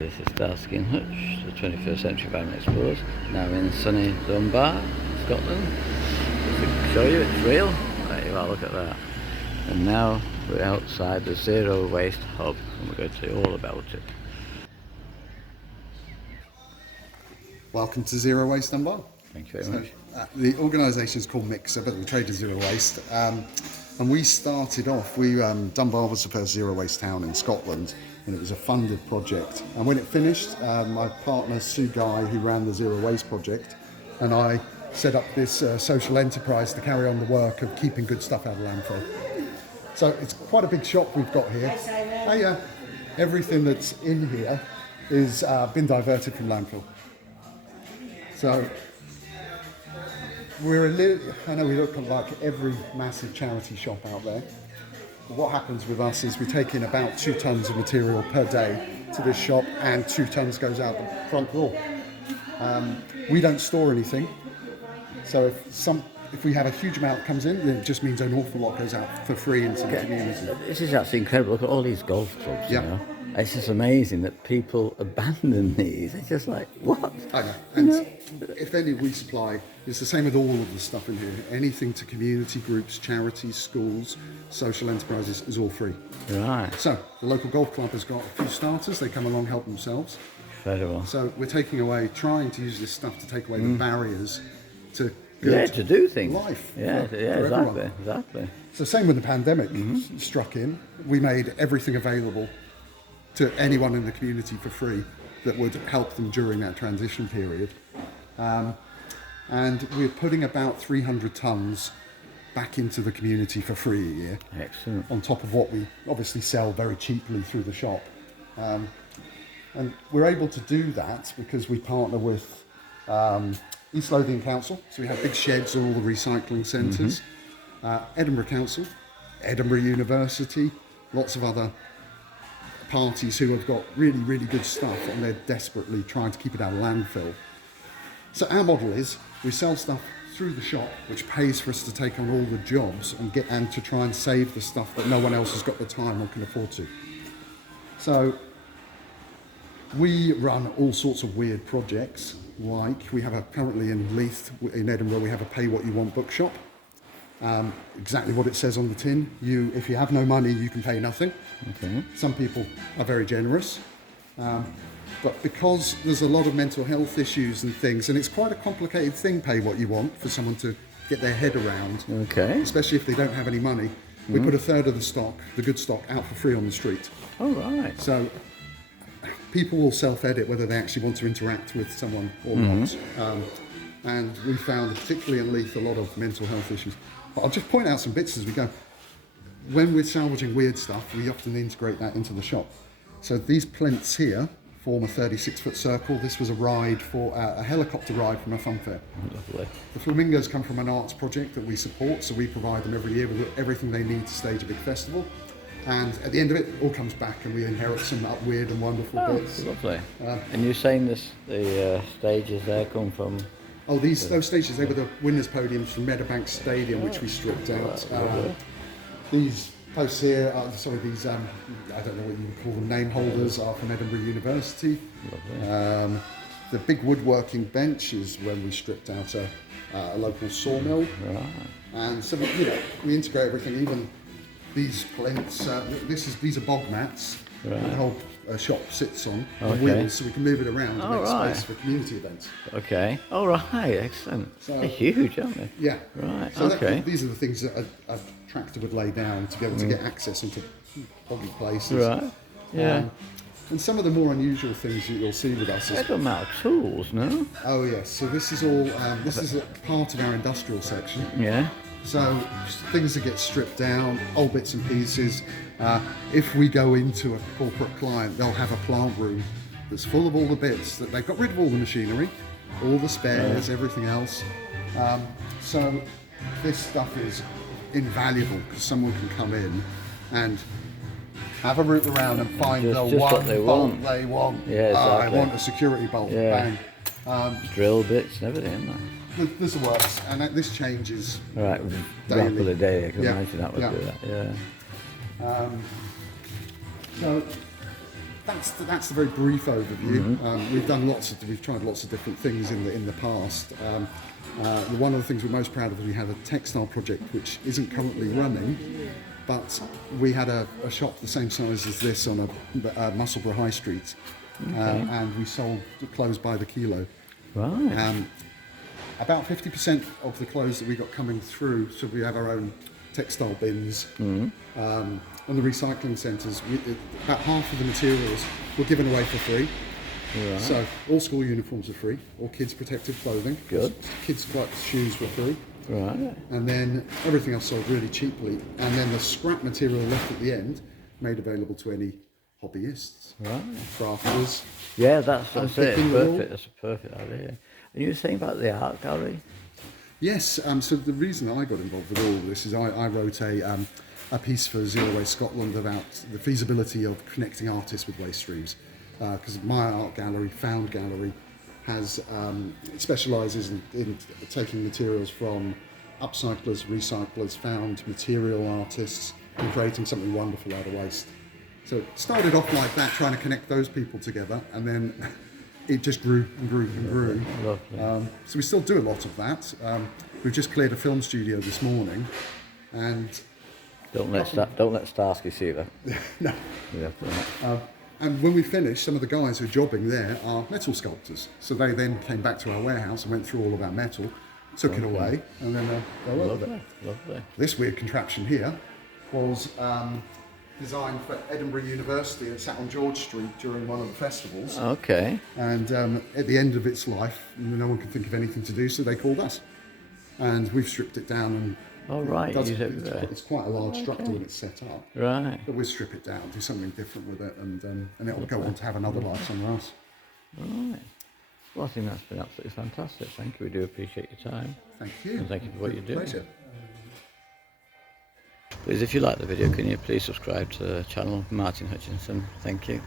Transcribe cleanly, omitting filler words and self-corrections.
This is Starsky&Hutch, the 21st Century Environment Explorers, now in sunny Dubar, Scotland. Just to show you it's real. There you are, look at that. And now we're outside the Zero Waste Hub and we're going to tell you all about it. Welcome to Zero Waste Dunbar. Thank you very much. The organisation is called Mixer, but we trade as Zero Waste. And we started off, Dunbar was the first zero waste town in Scotland, and it was a funded project. And when it finished, my partner Sue Guy, who ran the Zero Waste project, and I set up this social enterprise to carry on the work of keeping good stuff out of landfill. So it's quite a big shop we've got here. Everything that's in here is been diverted from landfill. So I know we look like every massive charity shop out there. But what happens with us is we take in about 2 tons of material per day to this shop, and 2 tons goes out the front door. We don't store anything, so if we have a huge amount that comes in, then it just means an awful lot goes out for free into the community. This is actually incredible. Look at all these golf clubs. Yeah. You know? It's just amazing that people abandon these. It's just like, what? I know. And if any we supply, it's the same with all of the stuff in here. Anything to community groups, charities, schools, social enterprises is all free. Right. So the local golf club has got a few starters. They come along, help themselves. Incredible. So we're trying to use this stuff to take away the barriers to to do things. Life. Yeah, for exactly, exactly. So same when the pandemic struck in, we made everything available to anyone in the community for free that would help them during that transition period. And we're putting about 300 tonnes back into the community for free a year. Excellent. On top of what we obviously sell very cheaply through the shop. And we're able to do that because we partner with East Lothian Council, so we have big sheds, all the recycling centres. Edinburgh Council, Edinburgh University, lots of other parties who have got really, really good stuff, and they're desperately trying to keep it out of landfill. So our model is we sell stuff through the shop, which pays for us to take on all the jobs and to try and save the stuff that no one else has got the time or can afford to. So we run all sorts of weird projects, like we have currently in Leith in Edinburgh, we have a pay what you want bookshop. Exactly what it says on the tin. If you have no money, you can pay nothing. Okay. Some people are very generous, but because there's a lot of mental health issues and things, and it's quite a complicated thing, pay what you want, for someone to get their head around. Okay. Especially if they don't have any money. We put a third of the stock, the good stock, out for free on the street. All right. So people will self-edit whether they actually want to interact with someone or not. And we found, particularly in Leith, a lot of mental health issues. But I'll just point out some bits as we go. When we're salvaging weird stuff, we often integrate that into the shop. So these plinths here form a 36-foot circle. This was a ride for a helicopter ride from a fun fair. Lovely. The flamingos come from an arts project that we support, so we provide them every year with everything they need to stage a big festival. And at the end of it, it all comes back and we inherit some weird and wonderful bits. Lovely. And you're saying the stages there come from? Oh, those stages, they were the winners' podiums from Meadowbank Stadium, which we stripped out. These posts here are, I don't know what you would call them, name holders, are from Edinburgh University. The big woodworking bench is when we stripped out a local sawmill. Right. And so, we integrate everything, even these plinths. These are bog mats. Right. The whole shop sits on Okay. wheels, so we can move it around and make space for community events. Okay. All right. Excellent. So, they're huge, aren't they? Yeah. Right. So Okay. these are the things that a tractor would lay down to be able to get access into boggy places. Right. Yeah. And some of the more unusual things that you'll see with us They've is, got amount of tools, no? oh yes, so this is all, this is a part of our industrial section. Yeah. So things that get stripped down, old bits and pieces. If we go into a corporate client, they'll have a plant room that's full of all the bits that they've got rid of all the machinery, all the spares, everything else. So this stuff is invaluable because someone can come in and have a route around and find Just the what one they bolt want. they want. Yeah, I exactly. want a security bolt. Yeah. Bang. Drill bits and everything, isn't This works, and this changes. it? Right. Daily. Rapid a day. I can Yeah. imagine that would Yeah. do that. Yeah. So that's the very brief overview. We've tried lots of different things in the past. One of the things we're most proud of is we had a textile project which isn't currently running, but we had a shop the same size as this on a Musselburgh High Street, and we sold clothes by the kilo. Right. About 50% of the clothes that we got coming through, so we have our own textile bins. On the recycling centres, about half of the materials were given away for free. Right. So all school uniforms are free, all kids' protective clothing. Good. Kids' shoes were free. Right. And then everything else sold really cheaply. And then the scrap material left at the end made available to any hobbyists, crafters. Yeah, that's it. picking the Perfect. That's a perfect idea. And you were saying about the art gallery? Yes, so the reason I got involved with all of this is I wrote a piece for Źero Scotland about the feasibility of connecting artists with waste streams. Because my art gallery, Found Gallery, has specialises in taking materials from upcyclers, recyclers, found material artists, and creating something wonderful out of waste. So it started off like that, trying to connect those people together, and then it just grew and grew and grew. Lovely. So we still do a lot of that. We've just cleared a film studio this morning, and Don't let Starsky see that. no. Yeah, And when we finish, some of the guys who are jobbing there are metal sculptors. So they then came back to our warehouse and went through all of our metal, took it away, and then go over it. Lovely. This weird contraption here was designed for Edinburgh University. It sat on George Street during one of the festivals. Okay. And at the end of its life, no one could think of anything to do, so they called us. And we've stripped it down and it's quite a large structure when it's set up. Right. But we'll strip it down, do something different with it, and it'll go on to have another life somewhere else. Right. Well, I think that's been absolutely fantastic. Thank you. We do appreciate your time. Thank you. And thank you for what you're doing. Pleasure. Please, if you like the video, can you please subscribe to the channel, Martin Hutchinson. Thank you.